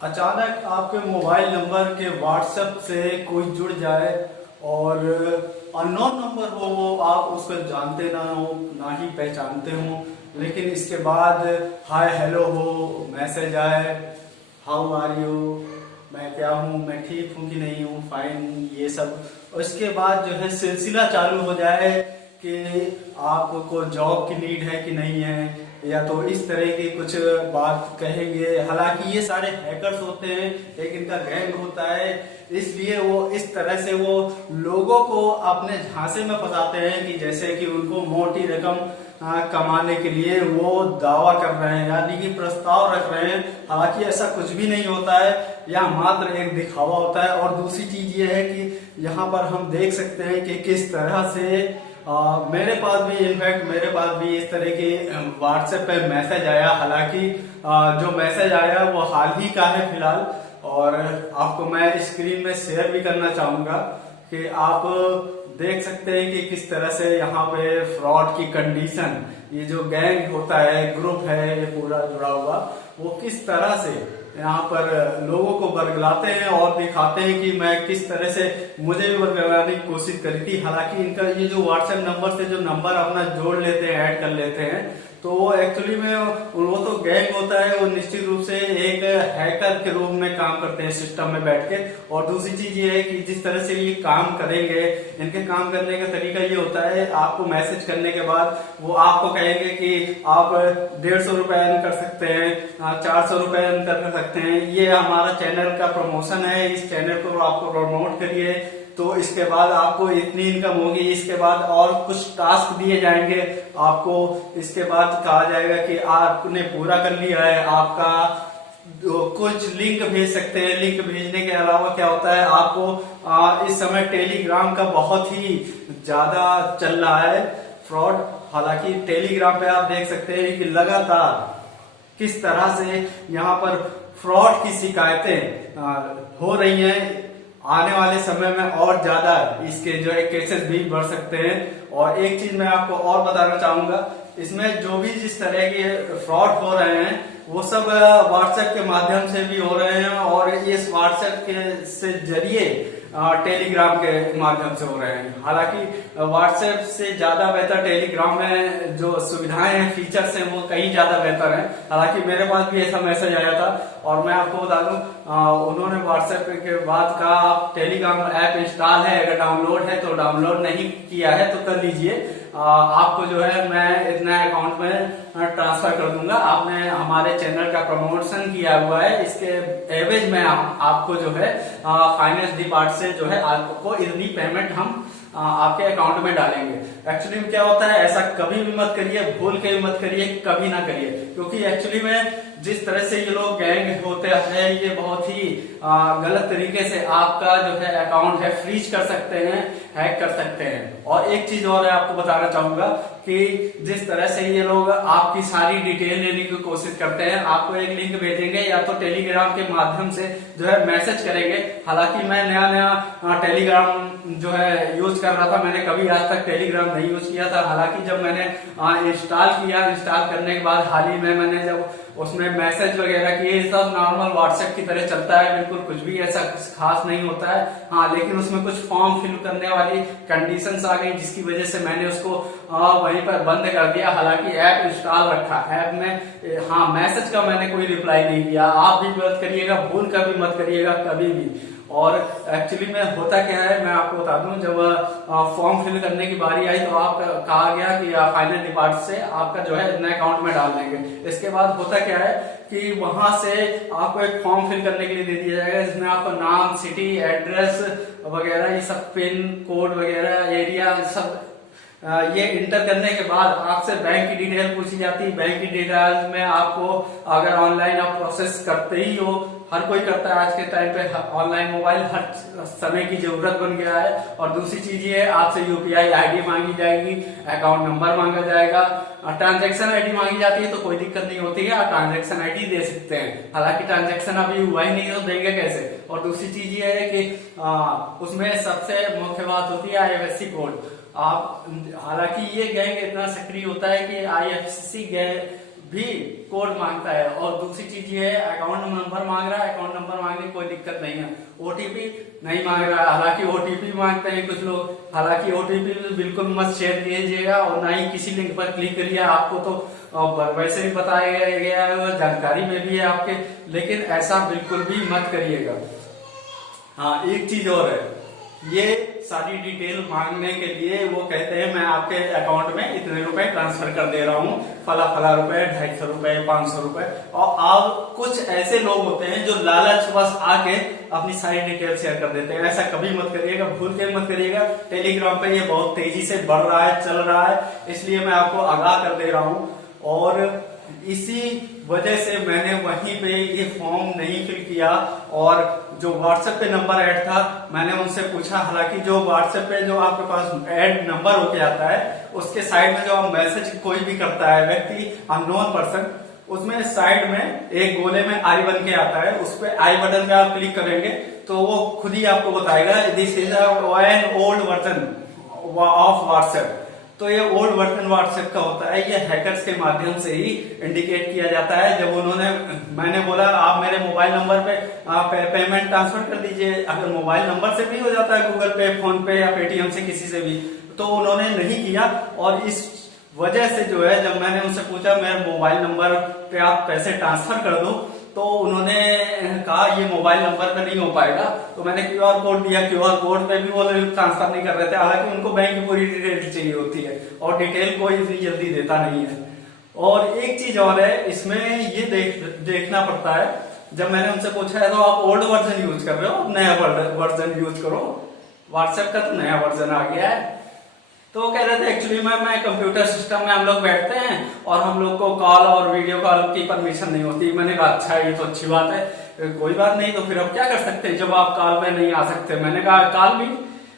अचानक आपके mobile number के व्हाट्सएप से कोई जुड़ जाए और अननोन नंबर हो, वो आप उसको जानते ना हो ना ही पहचानते हो, लेकिन इसके बाद हाय हेलो हो, मैसेज आए, हाउ आर यू, मैं क्या हूँ, मैं ठीक हूँ कि नहीं हूँ, फाइन, ये सब। और इसके बाद जो है सिलसिला चालू हो जाए कि आपको जॉब की नीड है कि नहीं है, या तो इस तरह की कुछ बात कहेंगे। हालांकि ये सारे हैकर्स होते हैं, एक इनका गैंग होता है, इसलिए वो इस तरह से वो लोगों को अपने झांसे में फंसाते हैं कि जैसे कि उनको मोटी रकम कमाने के लिए वो दावा कर रहे हैं, यानी कि प्रस्ताव रख रहे हैं। हालांकि ऐसा कुछ भी नहीं होता है, यह मात्र एक दिखावा होता है। और दूसरी चीज ये है कि यहाँ पर हम देख सकते हैं कि किस तरह से मेरे पास भी, इनफैक्ट मेरे पास भी इस तरह के व्हाट्सएप पे मैसेज आया। हालांकि जो मैसेज आया वो हाल ही का है फिलहाल, और आपको मैं स्क्रीन में शेयर भी करना चाहूंगा कि आप देख सकते हैं कि किस तरह से यहाँ पे फ्रॉड की कंडीशन, ये जो गैंग होता है, ग्रुप है ये पूरा जुड़ा हुआ, वो किस तरह से यहाँ पर लोगों को बरगलाते हैं और दिखाते हैं कि मैं किस तरह से, मुझे भी बरगलाने की कोशिश करी थी। हालांकि इनका ये जो व्हाट्सएप नंबर से जो नंबर अपना जोड़ लेते हैं, ऐड कर लेते हैं, तो वो एक्चुअली में वो तो गैंग होता है, वो निश्चित रूप से एक हैकर के रूप में काम करते हैं सिस्टम में बैठ के। और दूसरी चीज ये है कि जिस तरह से ये काम करेंगे, इनके काम करने का तरीका ये होता है, आपको मैसेज करने के बाद वो आपको कहेंगे कि आप 150 रुपए अर्न कर सकते हैं, 400 रुपए अर्न कर सकते हैं, ये हमारा चैनल का प्रमोशन है, इस चैनल को आपको प्रमोट करिए तो इसके बाद आपको इतनी इनकम होगी, इसके बाद और कुछ टास्क दिए जाएंगे आपको, इसके बाद कहा जाएगा कि आपने पूरा कर लिया है, आपका कुछ लिंक भेज सकते हैं। लिंक भेजने के अलावा क्या होता है, आपको इस समय टेलीग्राम का बहुत ही ज्यादा चल रहा है फ्रॉड। हालांकि टेलीग्राम पे आप देख सकते हैं कि लगातार किस तरह से यहाँ पर फ्रॉड की शिकायतें हो रही हैं। आने वाले समय में और ज्यादा इसके जो है केसेस भी बढ़ सकते हैं। और एक चीज मैं आपको और बताना चाहूंगा, इसमें जो भी जिस तरह के फ्रॉड हो रहे हैं वो सब व्हाट्सएप के माध्यम से भी हो रहे हैं, और इस व्हाट्सएप के से जरिए टेलीग्राम के माध्यम से हो रहे हैं। हालांकि व्हाट्सएप से ज्यादा बेहतर टेलीग्राम में जो सुविधाएं हैं, फीचर्स हैं, वो कहीं ज्यादा बेहतर हैं। हालांकि मेरे पास भी ऐसा मैसेज आया था, और मैं आपको बता दूं, उन्होंने व्हाट्सएप के बाद कहा आप टेलीग्राम ऐप इंस्टॉल है, अगर डाउनलोड है तो डाउनलोड नहीं किया है तो कर लीजिए, आपको जो है मैं इतना अकाउंट में ट्रांसफर कर दूंगा, आपने हमारे चैनल का प्रमोशन किया हुआ है, इसके एवज में आपको जो है फाइनेंस डिपार्टमेंट से जो है आपको इतनी पेमेंट हम आपके अकाउंट में डालेंगे। एक्चुअली में क्या होता है, ऐसा कभी भी मत करिए, भूल के भी मत करिए, कभी ना करिए, क्योंकि एक्चुअली में जिस तरह से ये लोग गैंग होते हैं, ये बहुत ही गलत तरीके से आपका जो है अकाउंट है फ्रीज कर सकते हैं, हैक कर सकते हैं। और एक चीज और मैं आपको बताना चाहूंगा कि जिस तरह से ये लोग आपकी सारी डिटेल लेने की कोशिश करते हैं, आपको एक लिंक भेजेंगे या तो टेलीग्राम के माध्यम से जो है मैसेज करेंगे। हालांकि मैं नया नया टेलीग्राम जो है यूज कर रहा था, मैंने कभी आज तक टेलीग्राम नहीं यूज किया था। हालांकि जब मैंने इंस्टॉल किया, इंस्टॉल करने के बाद हाल ही में मैंने जब उसमें मैसेज वगैरह किए, सब नॉर्मल व्हाट्सएप की तरह चलता है, बिल्कुल कुछ भी ऐसा खास नहीं होता है। हाँ, लेकिन उसमें कुछ फॉर्म फिल करने वाली कंडीशंस आ गई, जिसकी वजह से मैंने उसको वहीं पर बंद कर दिया। हालांकि ऐप इंस्टॉल रखा, ऐप में हाँ मैसेज का मैंने कोई रिप्लाई नहीं किया। आप भी मत करिएगा, भूल कर भी मत करिएगा कभी भी। और एक्चुअली में होता क्या है, मैं आपको बता दूं, जब फॉर्म फिल करने की बारी आई तो आप कहा गया कि फाइनेंस डिपार्टमेंट से आपका जो है नए अकाउंट में डाल देंगे। इसके बाद होता क्या है कि वहां से आपको एक फॉर्म फिल करने के लिए दे दिया जाएगा, जिसमें आपको नाम, सिटी, एड्रेस वगैरह, ये सब पिन कोड वगैरह, एरिया, सब ये इंटर करने के बाद आपसे बैंक की डिटेल पूछी जाती है। बैंक की डिटेल में आपको, अगर ऑनलाइन आप प्रोसेस करते ही हो, हर कोई करता है आज के टाइम पे, ऑनलाइन मोबाइल हर समय की जरूरत बन गया है। और दूसरी चीज ये, आपसे यूपीआई आईडी मांगी जाएगी, अकाउंट नंबर मांगा जाएगा, ट्रांजैक्शन आईडी मांगी जाती है, तो कोई दिक्कत नहीं होती है, आप ट्रांजैक्शन आईडी दे सकते हैं। हालांकि ट्रांजैक्शन अभी हुआ ही नहीं तो देंगे कैसे। और दूसरी चीज ये है कि उसमें सबसे मुख्य बात होती है आईएफएससी कोड। आप, हालांकि ये गैंग इतना सक्रिय होता है कि आईएफएससी गैंग भी कोड मांगता है। और दूसरी चीज ये है, अकाउंट नंबर मांग रहा है, अकाउंट दिक्कत नहीं है। ओटीपी नहीं मांग रहा है, हालांकि ओटीपी मांगते हैं कुछ लोग, हालांकि ओटीपी बिल्कुल मत शेयर कीजिएगा और ना ही किसी लिंक पर क्लिक करिए। आपको तो वैसे भी बताया गया है, जानकारी में भी है आपके, लेकिन ऐसा बिल्कुल भी मत करिएगा। हाँ, एक चीज और है, ये सारी डिटेल मांगने के लिए वो कहते हैं मैं आपके अकाउंट में इतने रुपए ट्रांसफर कर दे रहा हूँ, फला फला रुपए, 250 रुपए, 500 रुपए। और आप कुछ ऐसे लोग होते हैं जो लालच बस आके अपनी सारी डिटेल शेयर कर देते हैं। ऐसा कभी मत करिएगा, भूल के मत करिएगा। टेलीग्राम पे ये बहुत तेजी से बढ़ रहा है, चल रहा है, इसलिए मैं आपको आगाह कर दे रहा हूँ। और इसी वजह से मैंने वहीं पे ये फॉर्म नहीं फिल किया, और जो व्हाट्सएप पे नंबर ऐड था मैंने उनसे पूछा, हालांकि जो व्हाट्सएप पे जो आपके पास ऐड नंबर होके आता है उसके साइड में जो आप मैसेज कोई भी करता है व्यक्ति, अननोन पर्सन, उसमें साइड में एक गोले में आई बन के आता है, उस पे आई बटन पे आप क्लिक करेंगे तो वो खुद ही आपको बताएगा this is an old version of WhatsApp. तो ये ओल्ड वर्जन व्हाट्सएप का होता है, ये हैकर्स के माध्यम से ही इंडिकेट किया जाता है। जब मैंने बोला आप मेरे मोबाइल नंबर पे पेमेंट ट्रांसफर कर दीजिए, अगर मोबाइल नंबर से भी हो जाता है, गूगल पे, फोन पे या पेटीएम से किसी से भी, तो उन्होंने नहीं किया। और इस वजह से जो है, जब मैंने उनसे पूछा मेरे मोबाइल नंबर पे आप पैसे ट्रांसफर कर दो, तो उन्होंने कहा ये मोबाइल नंबर पे नहीं हो पाएगा। तो मैंने क्यूआर कोड दिया, क्यूआर कोड पे भी वो ट्रांसफर नहीं कर रहे थे, हालांकि उनको बैंक की पूरी डिटेल चाहिए होती है और डिटेल कोई इतनी जल्दी देता नहीं है। और एक चीज और है इसमें, ये देखना पड़ता है, जब मैंने उनसे पूछा है तो आप ओल्ड वर्जन यूज कर रहे हो, नया वर्जन यूज करो, व्हाट्सएप का तो नया वर्जन आ गया है। तो वो कह रहे थे एक्चुअली मैं कंप्यूटर सिस्टम में हम लोग बैठते हैं और हम लोग को कॉल और वीडियो कॉल की परमिशन नहीं होती। मैंने कहा अच्छा ये तो अच्छी बात है, कोई बात नहीं, तो फिर अब क्या कर सकते हैं जब आप कॉल में नहीं आ सकते। मैंने कहा कॉल भी,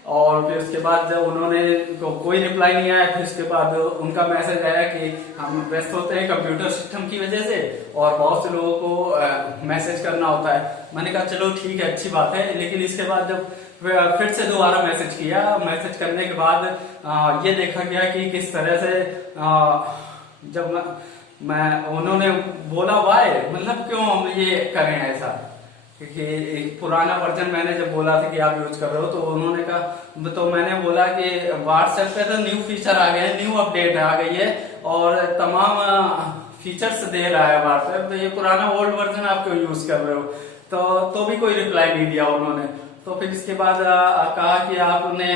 और फिर उसके बाद जब उन्होंने कोई रिप्लाई नहीं आया, फिर उसके बाद उनका मैसेज आया कि हम व्यस्त होते हैं कंप्यूटर सिस्टम की वजह से और बहुत से लोगों को मैसेज करना होता है। मैंने कहा चलो ठीक है, अच्छी बात है। लेकिन इसके बाद जब फिर से दोबारा मैसेज किया, मैसेज करने के बाद ये देखा गया कि किस तरह से जब मैं उन्होंने बोला वाई, मतलब क्यों हम ये करें ऐसा, क्योंकि एक पुराना वर्जन मैंने जब बोला था कि आप यूज कर रहे हो, तो उन्होंने कहा, तो मैंने बोला कि व्हाट्सएप पे तो न्यू फीचर आ गए, न्यू अपडेट आ गई है और तमाम फीचर्स दे रहा है व्हाट्सएप, तो ये पुराना ओल्ड वर्जन आप क्यों यूज कर रहे हो। तो भी कोई रिप्लाई नहीं दिया उन्होंने। तो फिर इसके बाद कहा कि आपने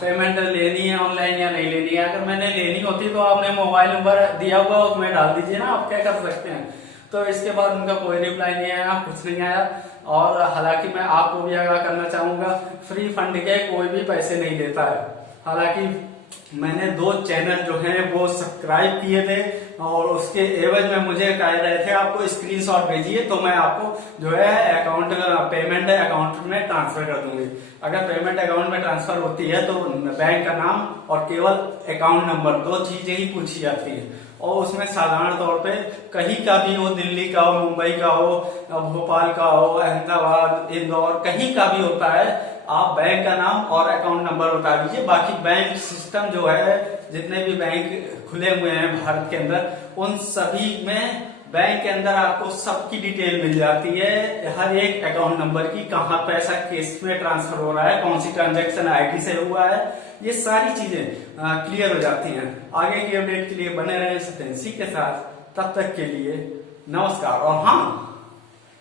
पेमेंट लेनी है ऑनलाइन या नहीं लेनी है। अगर मैंने लेनी होती तो आपने मोबाइल नंबर दिया हुआ उसमें डाल दीजिए ना, आप क्या कर सकते हैं। तो इसके बाद उनका कोई रिप्लाई नहीं आया, कुछ नहीं आया। और हालांकि मैं आपको भी आगाह करना चाहूंगा, फ्री फंड के कोई भी पैसे नहीं देता है। हालांकि मैंने 2 चैनल जो हैं वो सब्सक्राइब किए थे और उसके एवज में मुझे कह रहे थे आपको स्क्रीनशॉट भेजिए तो मैं आपको जो है अकाउंट पेमेंट अकाउंट में ट्रांसफर कर दूंगी। अगर पेमेंट अकाउंट में ट्रांसफर होती है तो बैंक का नाम और केवल अकाउंट नंबर, 2 चीजें ही पूछी जाती है। और उसमें साधारण तौर पे कहीं का भी हो, दिल्ली का हो, मुंबई का हो, भोपाल का हो, अहमदाबाद, इंदौर, कहीं का भी होता है, आप बैंक का नाम और अकाउंट नंबर बता दीजिए। बाकी बैंक सिस्टम जो है, जितने भी बैंक खुले हुए हैं भारत के अंदर, उन सभी में बैंक के अंदर आपको सबकी डिटेल मिल जाती है, हर एक अकाउंट नंबर की, कहाँ पैसा किस में ट्रांसफर हो रहा है, कौन सी ट्रांजैक्शन आईडी से हुआ है, ये सारी चीजें क्लियर हो जाती हैं। आगे की अपडेट के लिए बने रहे सतेंसी के साथ, तब तक के लिए नमस्कार। और हाँ,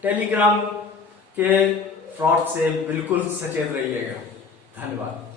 टेलीग्राम के फ्रॉड से बिल्कुल सचेत रहिएगा। धन्यवाद।